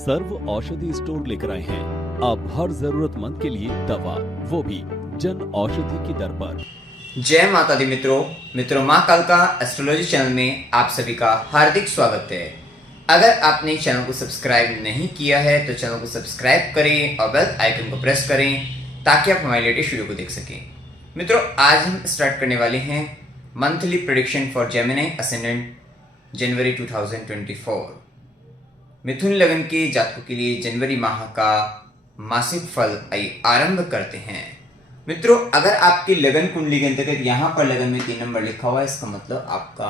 सर्व औषधि स्टोर लेकर आए हैं। अब हर जरूरतमंद के लिए दवा, वो भी जन औषधि की दर पर। जय माता दी मित्रों, माँ कालका एस्ट्रोलॉजी चैनल में आप सभी का हार्दिक स्वागत है। अगर आपने चैनल को सब्सक्राइब नहीं किया है तो चैनल को सब्सक्राइब करें और बेल आइकन को प्रेस करें ताकि आप हमारे लेटेस्ट वीडियो को देख सकें। मित्रों, आज हम स्टार्ट करने वाले हैं monthly prediction for Gemini ascendant January 2024। मिथुन लगन के जातकों के लिए जनवरी माह का मासिक फल आइए आरंभ करते हैं। मित्रों, अगर आपकी लगन कुंडली के अंतर्गत यहाँ पर लगन में 3 नंबर लिखा हुआ है, इसका मतलब आपका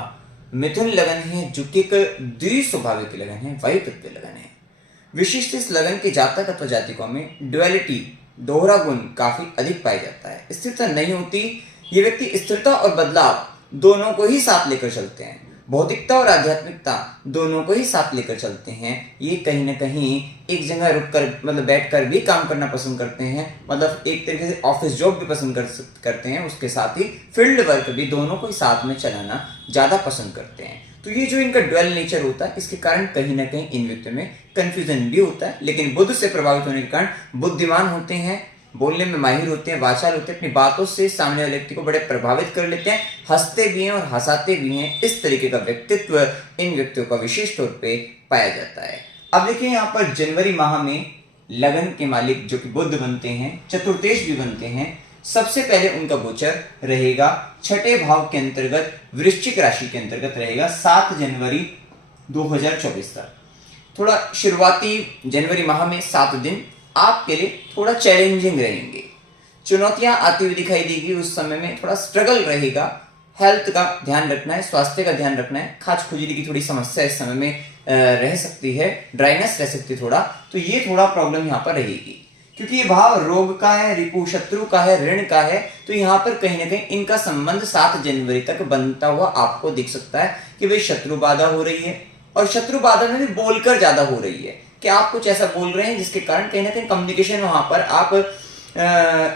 मिथुन लगन है, जो कि एक द्विस्वभाविक लगन है, वायु तत्व लगन है। विशिष्ट इस लगन के जातक अथवा जातिकों में ड्युअलिटी, दोहरा गुण काफी अधिक पाया जाता है। स्थिरता नहीं होती। ये व्यक्ति स्थिरता और बदलाव दोनों को ही साथ लेकर चलते हैं। भौतिकता और आध्यात्मिकता दोनों को ही साथ लेकर चलते हैं। ये कहीं ना कहीं एक जगह रुककर मतलब बैठकर भी काम करना पसंद करते हैं, मतलब एक तरीके से ऑफिस जॉब भी पसंद करते हैं, उसके साथ ही फील्ड वर्क भी दोनों को ही साथ में चलाना ज्यादा पसंद करते हैं। तो ये जो इनका ड्वेल नेचर होता है, इसके कारण कहीं ना कहीं इन व्यक्तियों में कंफ्यूजन भी होता है, लेकिन बुध से प्रभावित होने के कारण बुद्धिमान होते हैं, बोलने में माहिर होते हैं, वाचाल होते हैं, अपनी बातों से सामने वाले व्यक्ति को बड़े प्रभावित कर लेते हैं, हंसते भी हैं और हंसाते भी हैं। इस तरीके का व्यक्तित्व इन व्यक्तियों का विशेष तौर पे पाया जाता है। अब देखिए, यहाँ पर जनवरी माह में लगन के मालिक जो कि बुध बनते हैं, चतुर्थेश भी बनते हैं। सबसे पहले उनका गोचर रहेगा छठे भाव के अंतर्गत, वृश्चिक राशि के अंतर्गत रहेगा 7 जनवरी 2024 तक। थोड़ा शुरुआती जनवरी माह में 7 दिन आपके लिए थोड़ा चैलेंजिंग रहेंगे। चुनौतियां आती हुई दिखाई देगी। उस समय में थोड़ा स्ट्रगल रहेगा। हेल्थ का ध्यान रखना है, स्वास्थ्य का ध्यान रखना है। खाज खुजली की थोड़ी समस्या इस समय में रह सकती है, ड्राइनेस रह सकती है थोड़ा, तो ये थोड़ा प्रॉब्लम यहाँ पर रहेगी, क्योंकि ये भाव रोग का है, रिपु शत्रु का है, ऋण का है। तो यहाँ पर कहीं ना कहीं इनका संबंध 7 जनवरी तक बनता हुआ आपको दिख सकता है कि भाई शत्रु बाधा हो रही है, और शत्रु बाधा में भी बोलकर ज्यादा हो रही है कि आप कुछ ऐसा बोल रहे हैं जिसके कारण कहीं ना कहीं कम्युनिकेशन वहां पर आप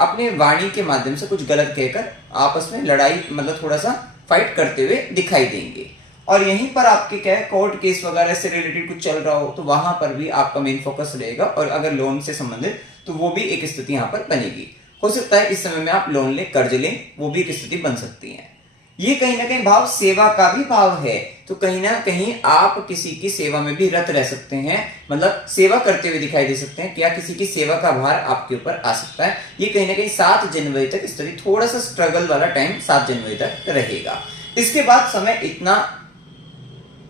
अपने वाणी के माध्यम से कुछ गलत कहकर आपस में लड़ाई मतलब थोड़ा सा फाइट करते हुए दिखाई देंगे। और यहीं पर आपके क्या है, कोर्ट केस वगैरह से रिलेटेड कुछ चल रहा हो तो वहां पर भी आपका मेन फोकस रहेगा, और अगर लोन से संबंधित तो वो भी एक स्थिति यहाँ पर बनेगी। हो सकता है इस समय में आप लोन ले, कर्ज लें, वो भी एक स्थिति बन सकती है। ये कहीं ना कहीं भाव सेवा का भी भाव है, तो कहीं ना कहीं आप किसी की सेवा में भी रत रह सकते हैं, मतलब सेवा करते हुए दिखाई दे सकते हैं। क्या किसी की सेवा का भार आपके ऊपर आ सकता है। ये कहीं ना कहीं 7 जनवरी तक स्थिति थोड़ा सा स्ट्रगल वाला टाइम 7 जनवरी तक रहेगा। इसके बाद समय इतना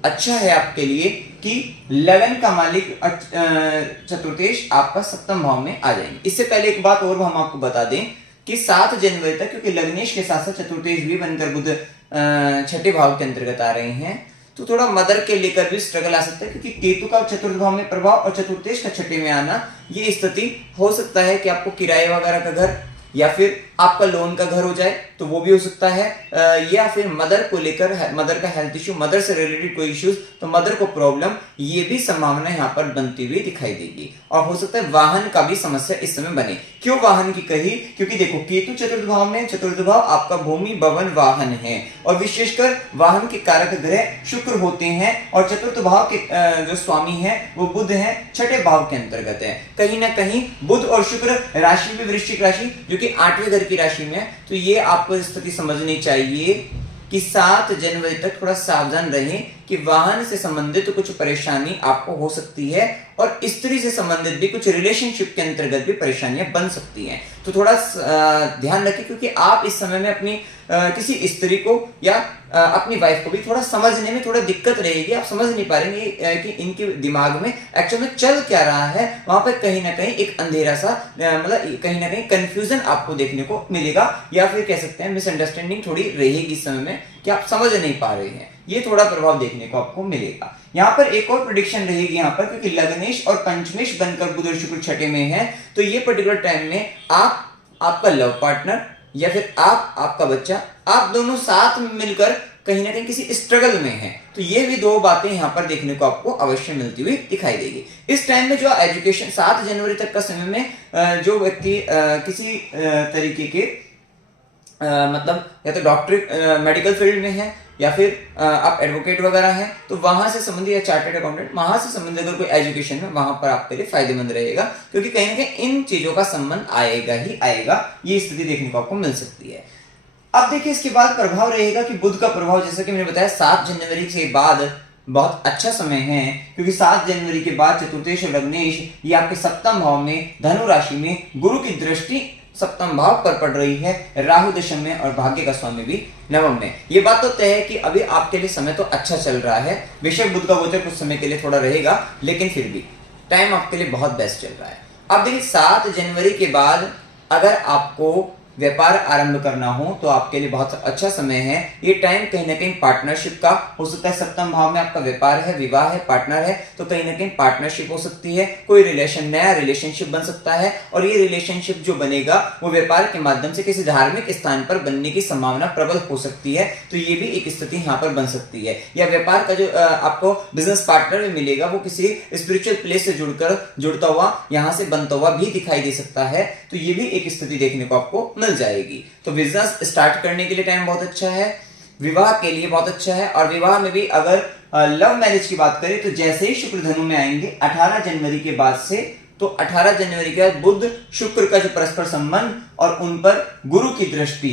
अच्छा है आपके लिए कि लगन का मालिक चतुर्थेश आपका सप्तम भाव में आ जाएंगे। इससे पहले एक बात और हम आपको बता दें कि 7 जनवरी तक, क्योंकि लग्नेश के साथ साथ चतुर्थेश भी बनकर बुध छठे भाव के अंतर्गत आ रहे हैं, तो थोड़ा मदर के लेकर भी स्ट्रगल आ सकता है, क्योंकि केतु का चतुर्थ भाव में प्रभाव और चतुर्थेश का छठे में आना, ये स्थिति हो सकता है कि आपको किराए वगैरह का घर या फिर आपका लोन का घर हो जाए, तो वो भी हो सकता है, या फिर मदर को लेकर, मदर का हेल्थ इश्यू, मदर से रिलेटेड कोई इश्यूज, तो मदर को प्रॉब्लम, ये भी संभावना यहाँ पर बनती हुई दिखाई देगी। और हो सकता है वाहन का भी समस्या इस समय बने। क्यों वाहन की कही? क्योंकि देखो, केतु चतुर्थ भाव में, चतुर्थ भाव आपका भूमि भवन वाहन है, और विशेषकर वाहन के कारक ग्रह शुक्र होते हैं, और चतुर्थ भाव के जो स्वामी है वो बुध है, छठे भाव के अंतर्गत है। कहीं ना कहीं बुध और शुक्र राशि भी वृश्चिक राशि जो कि 8वें घर की राशि में है, तो ये आपको स्थिति समझनी चाहिए कि 7 जनवरी तक थोड़ा सावधान रहें कि वाहन से संबंधित तो कुछ परेशानी आपको हो सकती है, और स्त्री से संबंधित भी कुछ रिलेशनशिप के अंतर्गत भी परेशानियां बन सकती हैं। तो थोड़ा ध्यान रखें, क्योंकि आप इस समय में अपनी किसी स्त्री को या अपनी वाइफ को भी थोड़ा समझने में थोड़ा दिक्कत रहेगी। आप समझ नहीं पाएंगे कि इनके दिमाग में एक्चुअल में चल क्या रहा है। वहां पर कहीं ना कहीं एक अंधेरा सा, मतलब कहीं ना कहीं कंफ्यूजन आपको देखने को मिलेगा, या फिर कह सकते हैं मिसअंडरस्टैंडिंग थोड़ी रहेगी इस समय में कि आप समझ नहीं पा रहे हैं। ये थोड़ा प्रभाव देखने को आपको मिलेगा। यहाँ पर एक और प्रेडिक्शन रहेगी यहाँ पर, क्योंकि लग्नेश और पंचमेश बनकर बुध और शुक्र छठे में है, तो ये पर्टिकुलर टाइम में आप, आपका लव पार्टनर या फिर आपका बच्चा, आप दोनों साथ में मिलकर कहीं ना कहीं किसी स्ट्रगल में है। तो ये भी 2 बातें यहाँ पर देखने को आपको अवश्य मिलती हुई दिखाई देगी। इस टाइम में जो एजुकेशन 7 जनवरी तक का समय में जो व्यक्ति किसी तरीके के मतलब या तो डॉक्टरेट मेडिकल फील्ड में है या फिर आप एडवोकेट वगैरह हैं, तो वहां से संबंधित या चार्टर्ड अकाउंटेंट, वहां से संबंधित अगर कोई एजुकेशन में, वहां पर आपके लिए फायदेमंद रहेगा, क्योंकि कहीं ना कहीं इन चीजों का संबंध आएगा ही आएगा। ये स्थिति देखने को आपको मिल सकती है। अब देखिए इसके बाद प्रभाव रहेगा कि बुध का प्रभाव, जैसा कि मैंने बताया 7 जनवरी के बाद बहुत अच्छा समय है, क्योंकि 7 जनवरी के बाद चतुर्थेश और लग्नेश ये आपके सप्तम भाव में धनु राशि में गुरु की दृष्टि सप्तम भाव पर पड़ रही है, राहु दशम में और भाग्य का स्वामी भी नवम में। ये बात तो तय है कि अभी आपके लिए समय तो अच्छा चल रहा है, बेशक बुध का गोचर कुछ समय के लिए थोड़ा रहेगा, लेकिन फिर भी टाइम आपके लिए बहुत बेस्ट चल रहा है। अब देखिए 7 जनवरी के बाद अगर आपको व्यापार आरंभ करना हो तो आपके लिए बहुत अच्छा समय है। ये टाइम कहीं ना कहीं पार्टनरशिप का हो सकता है, सप्तम भाव में आपका व्यापार है, विवाह है, पार्टनर है, तो कहीं ना कहीं पार्टनरशिप हो सकती है, कोई रिलेशन, नया रिलेशनशिप बन सकता है, और ये रिलेशनशिप जो बनेगा वो व्यापार के माध्यम से किसी धार्मिक स्थान पर बनने की संभावना प्रबल हो सकती है, तो ये भी एक स्थिति यहाँ पर बन सकती है। या व्यापार का जो आपको बिजनेस पार्टनर में मिलेगा वो किसी स्पिरिचुअल प्लेस से जुड़ता हुआ, यहाँ से बनता हुआ भी दिखाई दे सकता है, तो ये भी एक स्थिति देखने को आपको मिल जाएगी। तो बिजनेस स्टार्ट करने के लिए टाइम बहुत अच्छा है, विवाह के लिए बहुत अच्छा है, और विवाह में भी अगर लव मैरिज की बात करें तो जैसे ही शुक्र धनु में आएंगे 18 जनवरी के बाद से, तो 18 जनवरी के बाद बुध शुक्र का जो परस्पर संबंध और उन पर गुरु की दृष्टि,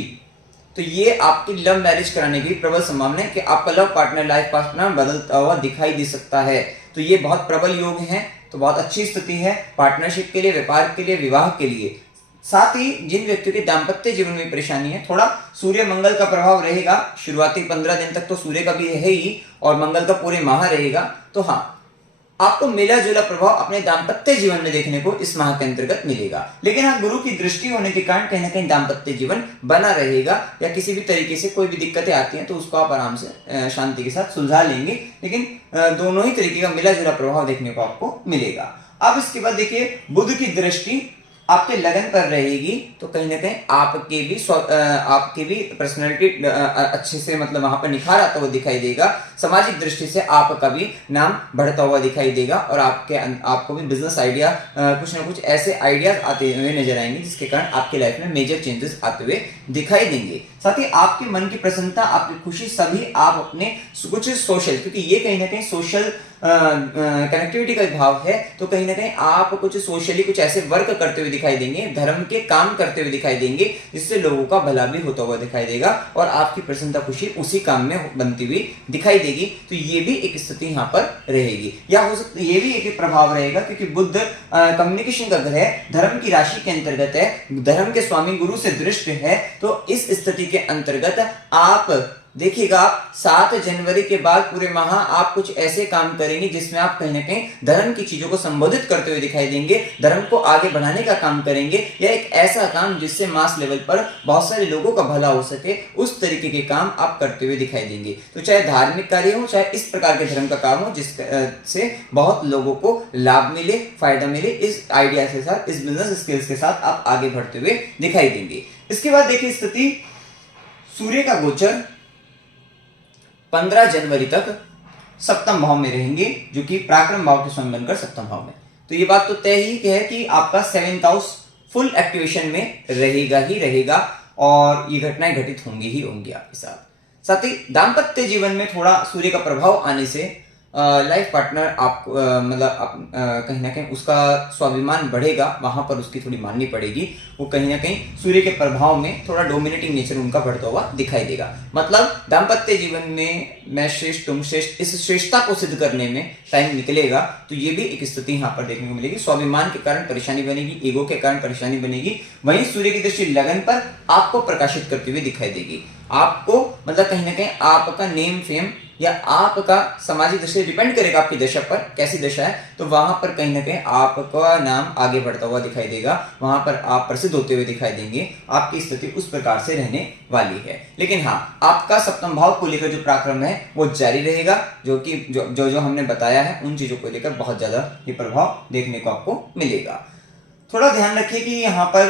तो ये आपकी लव मैरिज कराने की प्रबल संभावना है कि आपका लव पार्टनर, लाइफ पार्टनर बदलता हुआ दिखाई दे सकता है, तो ये बहुत प्रबल योग है, तो बहुत अच्छी स्थिति है पार्टनरशिप के लिए, व्यापार के लिए, विवाह के लिए। साथ ही जिन व्यक्तियों के दाम्पत्य जीवन में परेशानी है, थोड़ा सूर्य मंगल का प्रभाव रहेगा, शुरुआती 15 दिन तक तो सूर्य का भी है ही, और मंगल का पूरे माह रहेगा, तो हाँ आपको मिला जुला प्रभाव अपने दाम्पत्य जीवन में देखने को इस माह के अंतर्गत मिलेगा। लेकिन हाँ, गुरु की दृष्टि होने के कारण कहीं ना कहीं दाम्पत्य जीवन बना रहेगा, या किसी भी तरीके से कोई भी दिक्कतें आती हैं तो उसको आप आराम से शांति के साथ सुलझा लेंगे, लेकिन दोनों ही तरीके का मिला जुला प्रभाव देखने को आपको मिलेगा। अब इसके बाद देखिए बुध की दृष्टि आपके लगन पर रहेगी, तो कहीं ना कहीं आपकी भी पर्सनैलिटी अच्छे से, मतलब वहां पर निखार आता हुआ दिखाई देगा, सामाजिक दृष्टि से आपका भी नाम बढ़ता हुआ दिखाई देगा, और आपको भी बिजनेस आइडिया, कुछ ना कुछ ऐसे आइडियाज आते हुए नजर आएंगे जिसके कारण आपके लाइफ में मेजर चेंजेस आते हुए दिखाई देंगे। साथ ही आपके मन की प्रसन्नता, आपकी खुशी, सभी आप अपने कुछ सोशल, क्योंकि ये कहीं ना कहीं सोशल कनेक्टिविटी का भाव है, तो कहीं ना कहीं आप कुछ सोशली कुछ ऐसे वर्क करते हुए दिखाई देंगे, धर्म के काम करते हुए दिखाई देंगे, जिससे लोगों का भला भी होता हुआ दिखाई देगा, और आपकी प्रसन्नता, खुशी उसी काम में बनती हुई दिखाई देगी, तो ये भी एक स्थिति यहाँ पर रहेगी। या हो सकता ये भी एक प्रभाव रहेगा, क्योंकि बुध कम्युनिकेशन का ग्रह, धर्म की राशि के अंतर्गत है, धर्म के स्वामी गुरु से दृष्ट है, तो इस स्थिति के अंतर्गत आप देखिएगा 7 जनवरी के बाद पूरे माह आप कुछ ऐसे काम करेंगे जिसमें आप कहीं ना कहीं धर्म की चीजों को संबोधित करते हुए दिखाई देंगे, धर्म को आगे बढ़ाने का काम करेंगे, या एक ऐसा काम जिससे मास लेवल पर बहुत सारे लोगों का भला हो सके, उस तरीके के काम आप करते हुए दिखाई देंगे। तो चाहे धार्मिक कार्य हो, चाहे इस प्रकार के धर्म का काम हो जिससे बहुत लोगों को लाभ मिले, फायदा मिले, इस आइडिया के साथ, इस बिजनेस स्किल्स के साथ आप आगे बढ़ते हुए दिखाई देंगे। इसके बाद देखिए स्थिति, सूर्य का गोचर 15 जनवरी तक सप्तम भाव में रहेंगे, जो कि पराक्रम भाव के स्वामी बनकर सप्तम भाव में, तो ये बात तो तय ही है कि आपका 7th हाउस फुल एक्टिवेशन में रहेगा ही रहेगा, और ये घटनाएं घटित होंगी ही होंगी आपके साथ। साथ ही दाम्पत्य जीवन में थोड़ा सूर्य का प्रभाव आने से लाइफ पार्टनर आपको मतलब कहीं ना कहीं उसका स्वाभिमान बढ़ेगा, वहां पर उसकी थोड़ी माननी पड़ेगी, वो कहीं ना कहीं सूर्य के प्रभाव में थोड़ा डोमिनेटिंग नेचर उनका बढ़ता हुआ दिखाई देगा। मतलब दाम्पत्य जीवन में मैं श्रेष्ठ, तुम श्रेष्ठ, इस श्रेष्ठता को सिद्ध करने में टाइम निकलेगा, तो ये भी एक स्थिति यहाँ पर देखने को मिलेगी। स्वाभिमान के कारण परेशानी बनेगी, ईगो के कारण परेशानी बनेगी, वहीं सूर्य की दृष्टि लगन पर आपको प्रकाशित करते हुए दिखाई देगी। आपको मतलब कहीं ना कहीं आपका नेम फेम या आपका सामाजिक दृष्टि डिपेंड करेगा आपकी दशा पर, कैसी दशा है, तो वहां पर कहीं ना कहीं आपका नाम आगे बढ़ता हुआ दिखाई देगा, वहां पर आप प्रसिद्ध होते हुए दिखाई देंगे, आपकी स्थिति उस प्रकार से रहने वाली है। लेकिन हाँ, आपका सप्तम भाव को लेकर जो पराक्रम है वो जारी रहेगा, जो कि जो हमने बताया है उन चीजों को लेकर बहुत ज्यादा ये प्रभाव देखने को आपको मिलेगा। थोड़ा ध्यान रखिए कि यहाँ पर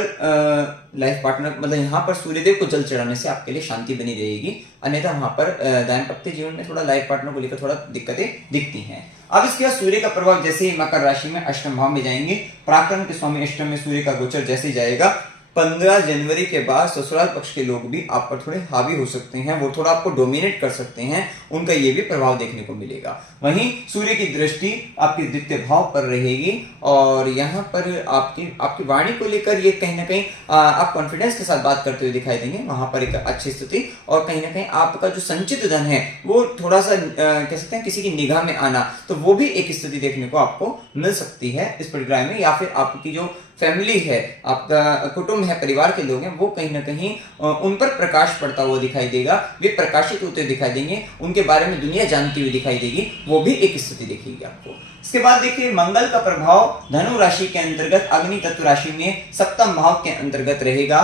लाइफ पार्टनर, मतलब यहाँ पर सूर्यदेव को जल चढ़ाने से आपके लिए शांति बनी रहेगी, अन्यथा वहां पर दाम्पत्य जीवन में थोड़ा लाइफ पार्टनर को लेकर थोड़ा दिक्कतें दिखती हैं। अब इसके बाद सूर्य का प्रभाव जैसे ही मकर राशि में अष्टम भाव में जाएंगे, पराक्रम के स्वामी अष्टम में सूर्य का गोचर जैसे ही जाएगा, 15 जनवरी के बाद ससुराल पक्ष के लोग भी आप पर थोड़े हावी हो सकते हैं, वो थोड़ा आपको डोमिनेट कर सकते हैं, उनका ये भी प्रभाव देखने को मिलेगा। वहीं सूर्य की दृष्टि आपके द्वितीय भाव पर रहेगी और यहाँ पर आपकी वाणी को लेकर ये कहीं ना कहीं आप कॉन्फिडेंस के साथ बात करते हुए दिखाई देंगे, वहां पर एक अच्छी स्थिति। और कहीं ना कहीं आपका जो संचित धन है वो थोड़ा सा कह सकते हैं किसी की निगाह में आना, तो वो भी एक स्थिति देखने को आपको मिल सकती है इस परिक्राय में। या फिर आपकी जो फैमिली है, आपका कुटुंब है, परिवार के लोग हैं, वो कहीं ना कहीं उन पर प्रकाश पड़ता हुआ दिखाई देगा, वे प्रकाशित होते दिखाई देंगे, उनके बारे में दुनिया जानती हुई दिखाई देगी, वो भी एक स्थिति दिखेगी आपको। इसके बाद देखिए मंगल का प्रभाव धनु राशि के अंतर्गत अग्नि तत्व राशि में सप्तम भाव के अंतर्गत रहेगा,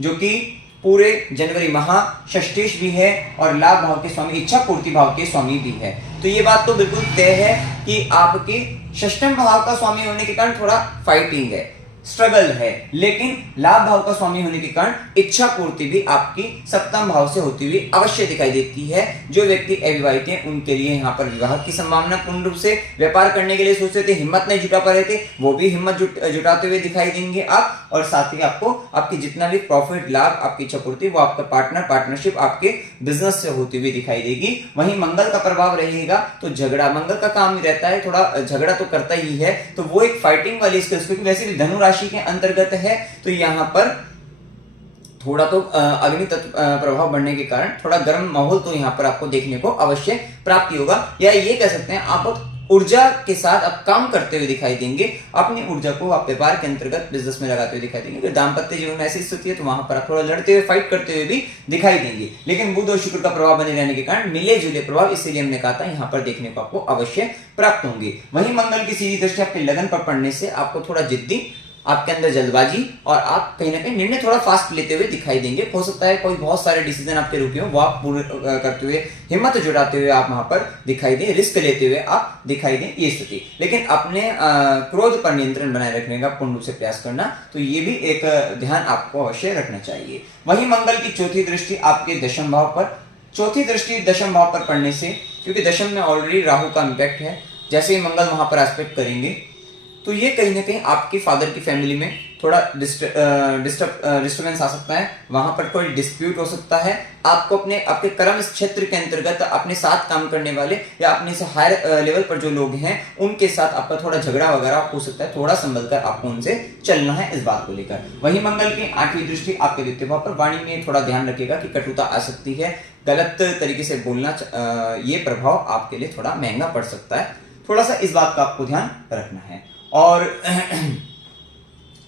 जो कि पूरे जनवरी माह षष्ठेश भी है और लाभ भाव के स्वामी, इच्छा पूर्ति भाव के स्वामी भी है। तो ये बात तो बिल्कुल तय है कि आपके षष्ठम भाव का स्वामी होने के कारण थोड़ा फाइटिंग है, स्ट्रगल है, लेकिन लाभ भाव का स्वामी होने के कारण इच्छा पूर्ति भी आपकी सप्तम भाव से होती हुई अवश्य दिखाई देती है। जो व्यक्ति अविवाहित हैं उनके लिए यहाँ पर विवाह की संभावना पूर्ण रूप से, व्यापार करने के लिए सोच रहे थे, हिम्मत नहीं जुटा पा रहे थे, वो भी हिम्मत जुटाते हुए दिखाई देंगे आप। और साथ ही आपको आपकी जितना भी प्रॉफिट, लाभ, आपकी इच्छा पूर्ति वो आपका पार्टनरशिप आपके बिजनेस से होती हुई दिखाई देगी। वहीं मंगल का प्रभाव रहेगा तो झगड़ा, मंगल का काम ही रहता है, थोड़ा झगड़ा तो करता ही है, तो वो एक फाइटिंग वाली स्किल्स, क्योंकि वैसे भी धनु राशि के अंतर्गत है, तो यहाँ पर थोड़ा तो अग्नि तत्व प्रभाव बढ़ने के कारण थोड़ा गर्म माहौल तो यहाँ पर आपको देखने को अवश्य प्राप्ति होगा। या ये कह सकते हैं आप ऊर्जा के साथ आप काम करते हुए दिखाई देंगे, अपनी ऊर्जा को आप व्यापार के अंतर्गत बिजनेस में लगाते हुए दिखाई देंगे। अगर दाम्पत्य जीवन में ऐसी स्थिति है तो वहां पर आप थोड़ा लड़ते हुए, फाइट करते हुए भी दिखाई देंगे, लेकिन बुध और शुक्र का प्रभाव बने रहने के कारण मिले जुले प्रभाव, इसीलिए हमने कहा था यहाँ पर देखने को आपको अवश्य प्राप्त होंगे। वहीं मंगल की सीधी दृष्टि आपके लगन पर पड़ने से आपको थोड़ा जिद्दी, आपके अंदर जल्दबाजी और आप कहीं ना कहीं निर्णय थोड़ा फास्ट लेते हुए दिखाई देंगे। हो सकता है कोई बहुत सारे डिसीजन आपके रुके हो, वो आप पूरे करते हुए, हिम्मत जुटाते हुए आप वहां पर दिखाई दें, रिस्क लेते हुए आप दिखाई दें, ये स्थिति। लेकिन अपने क्रोध पर नियंत्रण बनाए रखने का पूर्ण रूप से प्रयास करना, तो ये भी एक ध्यान आपको अवश्य रखना चाहिए। वहीं मंगल की चौथी दृष्टि आपके दशम भाव पर, चौथी दृष्टि दशम भाव पर पड़ने से, क्योंकि दशम में ऑलरेडी राहु का इंपैक्ट है, जैसे ही मंगल वहां पर एस्पेक्ट करेंगे तो ये कहीं ना कहीं आपके फादर की फैमिली में थोड़ा डिस्टर्बेंस आ सकता है, वहां पर कोई डिस्प्यूट हो सकता है। आपको आपके कर्म क्षेत्र के अंतर्गत अपने साथ काम करने वाले या अपने से हायर लेवल पर जो लोग हैं उनके साथ आपका थोड़ा झगड़ा वगैरह हो सकता है, थोड़ा संभल कर आपको उनसे चलना है इस बात को लेकर। वहीं मंगल की आठवीं दृष्टि आपके द्वितीय भाव पर, वाणी में थोड़ा ध्यान रखिएगा कि कटुता आ सकती है, गलत तरीके से बोलना, ये प्रभाव आपके लिए थोड़ा महंगा पड़ सकता है, थोड़ा सा इस बात का आपको ध्यान रखना है। और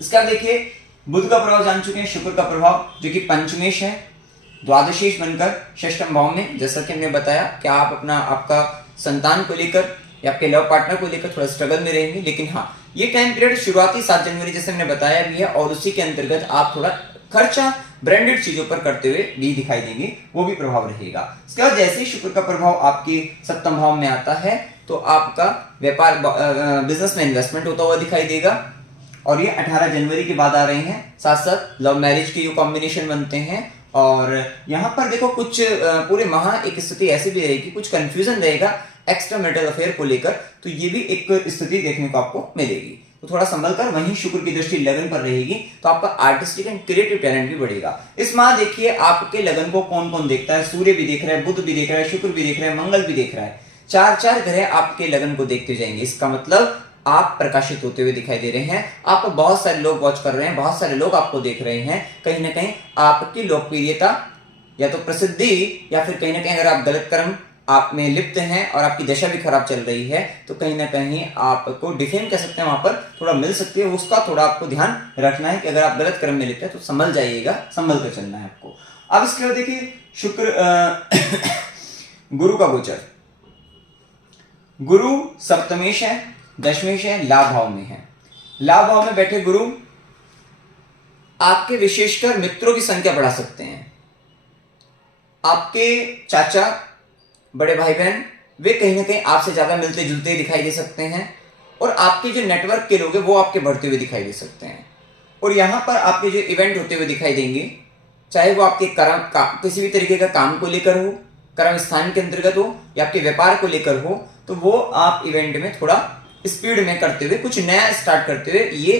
इसका देखिए बुध का प्रभाव जान चुके हैं, शुक्र का प्रभाव जो कि पंचमेश है, द्वादशेश बनकर षष्ठम भाव में, जैसा कि हमने बताया कि आप आपका संतान को लेकर या आपके लव पार्टनर को लेकर थोड़ा स्ट्रगल में रहेंगे। लेकिन हाँ, ये टाइम पीरियड शुरुआती 7 जनवरी जैसे हमने बताया भी है, और उसी के अंतर्गत आप थोड़ा खर्चा ब्रांडेड चीजों पर करते हुए भी दिखाई देंगे, वो भी प्रभाव रहेगा। इसके बाद जैसे ही शुक्र का प्रभाव आपके सप्तम भाव में आता है तो आपका व्यापार, बिजनेस में इन्वेस्टमेंट होता हुआ दिखाई देगा। और ये 18 जनवरी के बाद आ रहे हैं, साथ साथ लव मैरिज के ये कॉम्बिनेशन बनते हैं। और यहाँ पर देखो कुछ पूरे माह एक स्थिति ऐसी भी रहेगी, कुछ कंफ्यूजन रहेगा एक्स्ट्रा मैरिटल अफेयर को लेकर, तो ये भी एक स्थिति देखने को आपको मिलेगी, तो थोड़ा संभल कर। वहीं शुक्र की दृष्टि लगन पर रहेगी तो आपका आर्टिस्टिक एंड क्रिएटिव टैलेंट भी बढ़ेगा। इस माह देखिए आपके लगन को कौन कौन देखता है, सूर्य भी देख रहा है, बुध भी देख रहा है, शुक्र भी देख रहा है, मंगल भी देख रहा है, 4 ग्रह आपके लगन को देखते जाएंगे। इसका मतलब आप प्रकाशित होते हुए दिखाई दे रहे हैं, आपको बहुत सारे लोग वॉच कर रहे हैं, बहुत सारे लोग आपको देख रहे हैं। कहीं ना कहीं आपकी लोकप्रियता या तो प्रसिद्धि, या फिर कहीं ना कहीं अगर आप गलत कर्म आप में लिप्त हैं और आपकी दशा भी खराब चल रही है तो कहीं ना कहीं आपको डिफेम कह सकते हैं, वहां पर थोड़ा मिल सकती है, उसका थोड़ा आपको ध्यान रखना है कि अगर आप गलत कर्म में लिप्त हैं तो संभल जाइएगा, संभल कर चलना है आपको। अब इसके बाद देखिए शुक्र गुरु का गोचर, गुरु सप्तमेश है, दशमेश है, लाभ भाव में है। लाभ भाव में बैठे गुरु आपके विशेषकर मित्रों की संख्या बढ़ा सकते हैं। आपके चाचा, बड़े भाई बहन, वे कहीं ना कहीं आपसे ज्यादा मिलते जुलते दिखाई दे सकते हैं, और आपके जो नेटवर्क के लोग हैं वो आपके बढ़ते हुए दिखाई दे सकते हैं। और यहां पर आपके जो इवेंट होते हुए दिखाई देंगे, चाहे वो आपके किसी भी तरीके का काम को लेकर हो, कर्म स्थान के अंतर्गत हो, या आपके व्यापार को लेकर हो, तो वो आप इवेंट में थोड़ा स्पीड में करते हुए, कुछ नया स्टार्ट करते हुए ये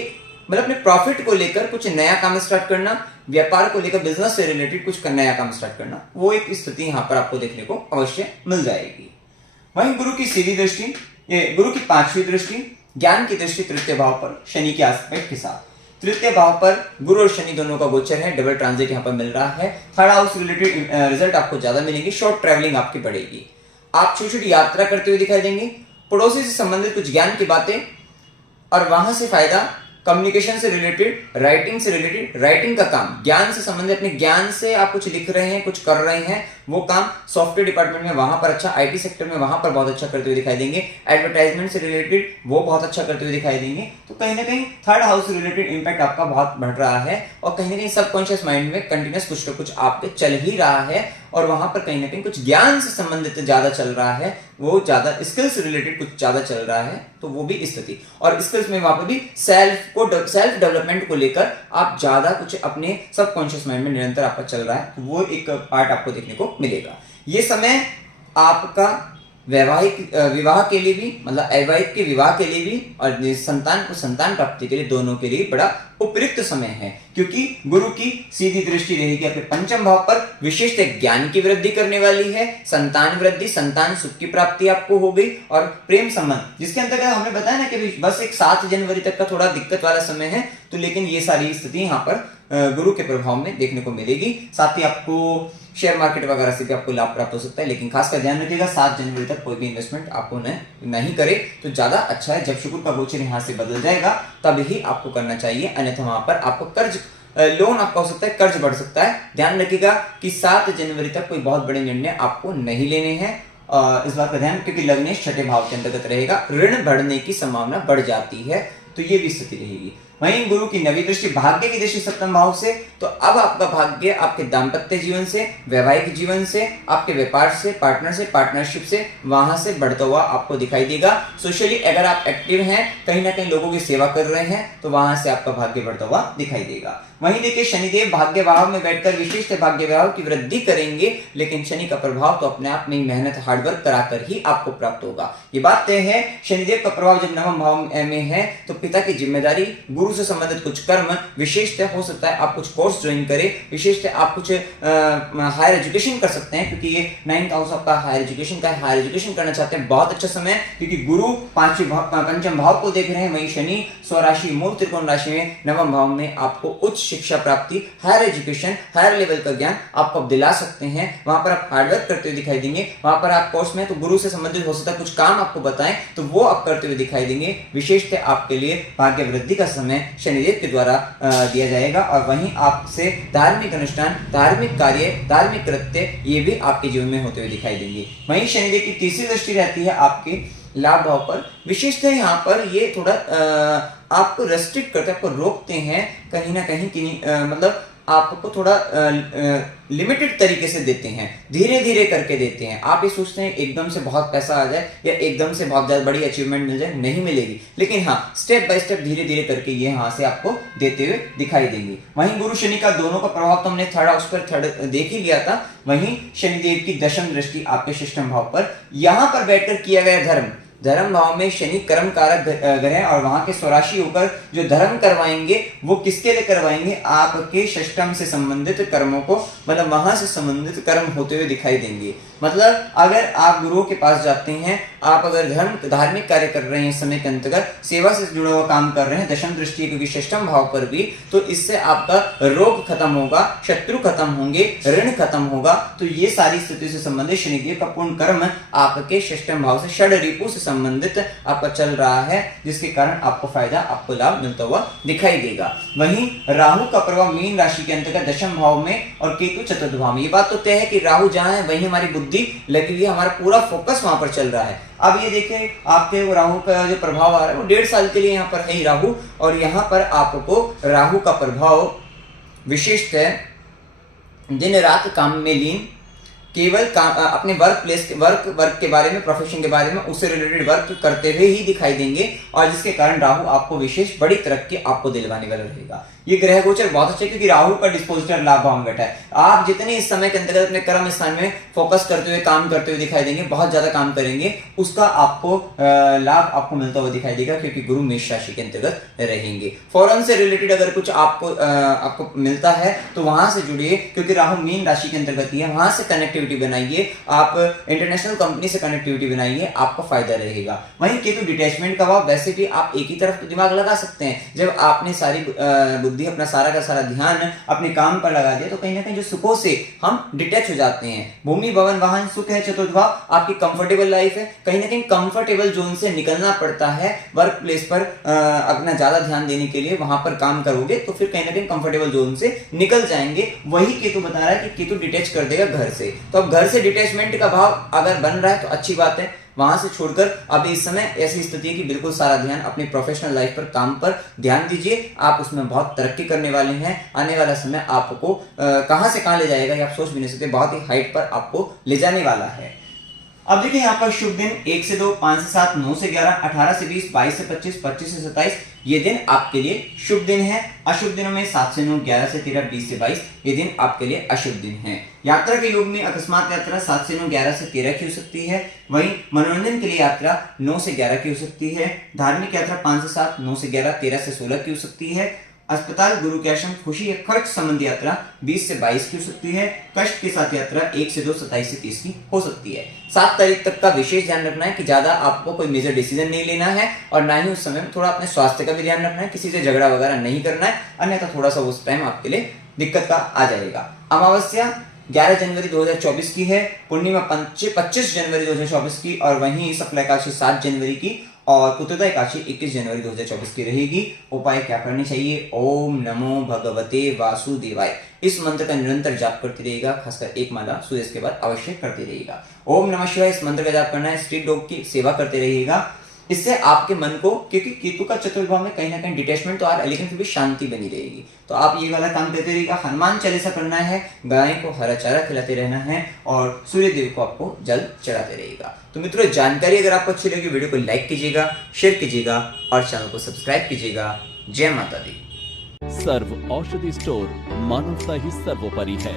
मतलब अपने प्रॉफिट को लेकर कुछ नया काम स्टार्ट करना, व्यापार को लेकर बिजनेस से रिलेटेड कुछ नया काम स्टार्ट करना, वो एक स्थिति यहाँ पर आपको देखने को अवश्य मिल जाएगी। वहीं गुरु की सीधी दृष्टि, गुरु की 5वीं दृष्टि, ज्ञान की दृष्टि तृतीय भाव पर शनि के एस्पेक्ट के साथ। तृतीय भाव पर गुरु और शनि दोनों का गोचर है, डबल ट्रांजिट यहाँ पर मिल रहा है। थर्ड हाउस रिलेटेड रिजल्ट आपको ज्यादा मिलेंगे, शॉर्ट ट्रैवलिंग आपकी बढ़ेगी, आप छोटी छोटी यात्रा करते हुए दिखाई देंगे, पड़ोसी से संबंधित कुछ ज्ञान की बातें और वहां से फायदा, कम्युनिकेशन से रिलेटेड, राइटिंग से रिलेटेड, राइटिंग का काम, ज्ञान से संबंधित, अपने ज्ञान से आप कुछ लिख रहे हैं, कुछ कर रहे हैं, वो काम सॉफ्टवेयर डिपार्टमेंट में वहां पर अच्छा, आईटी सेक्टर में वहां पर बहुत अच्छा करते हुए दिखाई देंगे, एडवर्टाइजमेंट से रिलेटेड वो बहुत अच्छा करते हुए दिखाई देंगे। तो कहीं ना कहीं थर्ड हाउस से रिलेटेड इंपैक्ट आपका बहुत बढ़ रहा है और कहीं ना कहीं सबकॉन्शियस माइंड में कंटिन्यूस कुछ ना कुछ आपके चल ही रहा है और वहां पर कहीं ना कहीं कुछ ज्ञान से संबंधित ज्यादा चल रहा है, वो ज्यादा स्किल्स रिलेटेड कुछ ज्यादा चल रहा है, तो वो भी स्थिति। और स्किल्स में वहां पर भी सेल्फ डेवलपमेंट को लेकर आप ज्यादा कुछ अपने सबकॉन्शियस माइंड में निरंतर आपका चल रहा है, तो वो एक पार्ट आपको देखने को मिलेगा। ये समय आपका वैवाहिक विवाह के लिए भी, मतलब अवैवाहिक के विवाह के लिए भी और संतान प्राप्ति के लिए, दोनों के लिए बड़ा उपयुक्त समय है, क्योंकि गुरु की सीधी दृष्टि रहेगी आपके पंचम भाव पर, विशिष्ट ज्ञान की वृद्धि करने वाली है, संतान वृद्धि, संतान सुख की प्राप्ति आपको हो गई और प्रेम संबंध, जिसके अंतर्गत हमने बताया ना कि बस एक 7 जनवरी तक का थोड़ा दिक्कत वाला समय है, तो लेकिन ये सारी स्थिति यहाँ पर गुरु के प्रभाव में देखने को मिलेगी। साथ ही आपको शेयर मार्केट वगैरह से भी आपको लाभ प्राप्त हो सकता है, लेकिन खासकर ध्यान रखिएगा 7 जनवरी तक कोई भी इन्वेस्टमेंट आपको नहीं करे तो ज्यादा अच्छा है। जब शुक्र का गोचर यहाँ से बदल जाएगा तब ही आपको करना चाहिए, अन्यथा वहां पर आपको कर्ज लोन आपका हो सकता है, कर्ज बढ़ सकता है। ध्यान रखिएगा कि 7 जनवरी तक कोई बहुत बड़े निर्णय आपको नहीं लेने हैं, इस बात का ध्यान, क्योंकि लग्नेश छठे भाव के अंतर्गत रहेगा, ऋण बढ़ने की संभावना बढ़ जाती है, तो ये भी स्थिति रहेगी। वहीं गुरु की 9वीं दृष्टि, भाग्य की दृष्टि 7वें भाव से, तो अब आपका भाग्य आपके दाम्पत्य जीवन से, वैवाहिक जीवन से, आपके व्यापार से, पार्टनर से, पार्टनरशिप से, वहां से बढ़ता हुआ आपको दिखाई देगा। सोशली अगर आप एक्टिव हैं, कहीं ना कहीं लोगों की सेवा कर रहे हैं, तो वहां से आपका भाग्य बढ़ता हुआ दिखाई देगा। वहीं देखिए शनिदेव भाग्य भाव में बैठकर विशिष्ट भाग्य भाव की वृद्धि करेंगे, लेकिन शनि का प्रभाव तो अपने आप में मेहनत हार्डवर्क कराकर ही आपको प्राप्त होगा, ये बात तय है। शनिदेव का प्रभाव जब 9वें भाव में है तो पिता की जिम्मेदारी, गुरु से संबंधित कुछ कर्म, विशेषतः हो सकता है आप कुछ कोर्स ज्वाइन करें, विशेषतः आप कुछ हायर एजुकेशन कर सकते हैं, क्योंकि ये 9th हाउस आपका हायर एजुकेशन का, हायर एजुकेशन करना चाहते हैं, बहुत अच्छा समय, क्योंकि गुरु पंचम भाव को देख रहे हैं, वहीं शनि स्वराशि मूल त्रिकोण राशि में 9वें भाव में आपको उच्च शिक्षा प्राप्ति, हायर एजुकेशन, हायर लेवल का ज्ञान आपको दिला सकते हैं। वहां पर आप हार्डवर्क करते हुए दिखाई देंगे, वहां पर आप कोर्स में तो गुरु से संबंधित हो सकता है कुछ काम आपको बताएं, तो वो आप करते हुए दिखाई देंगे। विशेषतः आपके लिए भाग्य वृद्धि का समय शनिदेव के द्वारा दिया जाएगा, और वहीं आपसे धार्मिक अनुष्ठान, धार्मिक कार्य, धार्मिक कृत्य, ये भी आपके जीवन में होते हुए दिखाई देंगे। वहीं शनिदेव की तीसरी दृष्टि रहती है आपके लाभ भाव पर, विशेषतः यहाँ पर ये थोड़ा आपको रेस्ट्रिक्ट करते हैं, आपको रोकते हैं कहीं ना कहीं, मतलब आपको थोड़ा लिमिटेड तरीके से देते हैं, धीरे धीरे करके देते हैं। आप ये सोचते हैं एकदम से बहुत पैसा आ जाए या एकदम से बहुत ज्यादा बड़ी अचीवमेंट मिल जाए, नहीं मिलेगी, लेकिन हाँ स्टेप बाय स्टेप धीरे धीरे करके ये यहाँ से आपको देते हुए दिखाई देंगे। वहीं गुरु शनि का दोनों का प्रभाव तो हमने थर्ड हाउस पर देख ही लिया था। वहीं शनिदेव की 10वीं दृष्टि आपके षष्ठम भाव पर, यहाँ पर बैठकर किया गया धर्म भाव में शनि कर्म कारक ग्रह, और वहां के स्वराशि होकर जो धर्म करवाएंगे वो किसके लिए करवाएंगे, आपके षष्ठम से संबंधित कर्मों को, मतलब वहां से संबंधित कर्म होते हुए दिखाई देंगे। मतलब अगर आप गुरुओं के पास जाते हैं, आप अगर धार्मिक कार्य कर रहे हैं, समय के अंतर्गत सेवा से जुड़ा हुआ काम कर रहे हैं, 10वीं दृष्टि क्योंकि षष्ठम भाव पर भी, तो इससे आपका रोग खत्म होगा, शत्रु खत्म होंगे, ऋण खत्म होगा। तो ये सारी स्थिति से संबंधित शनिदेव का पूर्ण कर्म आपके षष्ठम भाव से, षड रिपु से संबंधित आपका चल रहा है, जिसके कारण आपको फायदा, आपको लाभ मिलता हुआ दिखाई देगा। वहीं राहु का प्रभाव मीन राशि के अंतर्गत 10वें भाव में और केतु चतुर्थ भाव में। ये बात तो तय है कि राहु जहां है वहीं हमारी बुद्धि लगी हुई है, हमारा पूरा फोकस वहां पर चल रहा है। अब ये देखिए आपके राहु का जो प्रभाव आ रहा है वो 1.5 साल के लिए यहाँ पर है ही राहु, और यहाँ पर आपको राहु का प्रभाव विशिष्ट है, दिन रात काम में लीन, केवल अपने वर्क प्लेस वर्क के बारे में, प्रोफेशन के बारे में, उससे रिलेटेड वर्क करते हुए ही दिखाई देंगे, और जिसके कारण राहु आपको विशेष बड़ी तरक्की आपको दिलवाने वाला रहेगा। ये ग्रह गोचर बहुत अच्छा है क्योंकि राहु का डिस्पोजिटर लाभ भाव में बैठा है। आप जितने इस समय के अंतर्गत अपने कर्म स्थान में फोकस करते हुए काम करते हुए दिखाई देंगे, बहुत ज्यादा काम करेंगे, उसका आपको लाभ आपको मिलता हुआ दिखाई देगा क्योंकि गुरु मेष राशि के अंतर्गत रहेंगे। फॉरेन से रिलेटेड अगर कुछ आपको मिलता है तो वहां से जुड़िए क्योंकि राहु मीन राशि के अंतर्गत ही है, वहां से कनेक्टिविटी बनाइए, आप इंटरनेशनल कंपनी से कनेक्टिविटी बनाइए, आपको फायदा रहेगा। वहीं केतु डिटैचमेंट का भाव, वैसे भी आप एक ही तरफ तो दिमाग लगा सकते हैं, जब आपने सारी बुद्धि, अपना सारा का सारा ध्यान अपने काम पर लगा दिया तो कहीं ना कहीं जो सुखों से हम डिटैच हो जाते हैं। भूमि भवन वाहन सुख है चतुर्थ भाव, आपकी कंफर्टेबल लाइफ है, कहीं ना कहीं कंफर्टेबल जोन से निकलना पड़ता है। वर्क प्लेस पर अपना ज्यादा ध्यान देने के लिए वहां पर काम करोगे तो फिर कहीं ना कहीं कंफर्टेबल जोन से निकल जाएंगे। वही केतु बता रहा है कि केतु डिटैच कर देगा घर से, तो अब घर से डिटैचमेंट का भाव अगर बन रहा है तो अच्छी बात है। वहां से छोड़कर अभी इस समय ऐसी स्थिति है कि बिल्कुल सारा ध्यान अपनी प्रोफेशनल लाइफ पर, काम पर ध्यान दीजिए, आप उसमें बहुत तरक्की करने वाले हैं। आने वाला समय आपको कहां से कहां ले जाएगा ये आप सोच भी नहीं सकते, बहुत ही हाइट पर आपको ले जाने वाला है। अब देखिए यहाँ पर शुभ दिन 1 से 2, 5 से 7, 9 से 11, 18 से 20, 22 से 25, 25 से 27 ये दिन आपके लिए शुभ दिन है। अशुभ दिनों में 7 से 9, 11 से 13, 20 से 22 ये दिन आपके लिए अशुभ दिन है। यात्रा के योग में अकस्मात यात्रा 7 से 9, 11 से 13 की हो सकती है। वहीं मनोरंजन के लिए यात्रा 9 से 11 की हो सकती है। धार्मिक यात्रा 5 से 7, 9 से 11, 13 से 16 की हो सकती है। अस्पताल, गुरु के आश्रम, खुशी या खर्च संबंधी यात्रा 20 से 22 की हो सकती है। कष्ट के साथ यात्रा 1 से 2, 27 से 30 की हो सकती है। 7 तारीख तक का विशेष ध्यान रखना है कि ज्यादा आपको कोई मेजर डिसीजन नहीं लेना है और ना ही उस समय में थोड़ा अपने स्वास्थ्य का भी ध्यान रखना है, किसी से झगड़ा वगैरह नहीं करना है, अन्यथा थोड़ा सा उस टाइम आपके लिए दिक्कत का आ जाएगा। अमावस्या 11 जनवरी 2024 की है, पूर्णिमा 25 जनवरी 2024 की, और वहीं शुक्ल एकादशी 7 जनवरी की, और पुत्रदा एकादशी 21 जनवरी 2024 की रहेगी। उपाय क्या करनी चाहिए? ओम नमो भगवते वासुदेवाय, इस मंत्र का निरंतर जाप करते रहिएगा, खासकर एक माला सूर्य के बाद अवश्य करते रहिएगा। ओम नमः शिवाय, इस मंत्र का जाप करना है। स्ट्रीट डॉग की सेवा करते रहिएगा, इससे आपके मन को, क्योंकि केतु का चतुर्थ भाव में कहीं ना कहीं डिटैचमेंट तो आ रहा है लेकिन फिर भी शांति बनी रहेगी, तो आप ये वाला काम करते रहिएगा। हनुमान चालीसा करना है, गाय को हरा चारा खिलाते रहना है, और सूर्य देव को आपको जल चढ़ाते रहिएगा। तो मित्रों, जानकारी अगर आपको अच्छी लगी वीडियो को लाइक कीजिएगा, शेयर कीजिएगा और चैनल को सब्सक्राइब कीजिएगा। जय माता दी। सर्व औषधि स्टोर, मानवता ही सर्वोपरि है।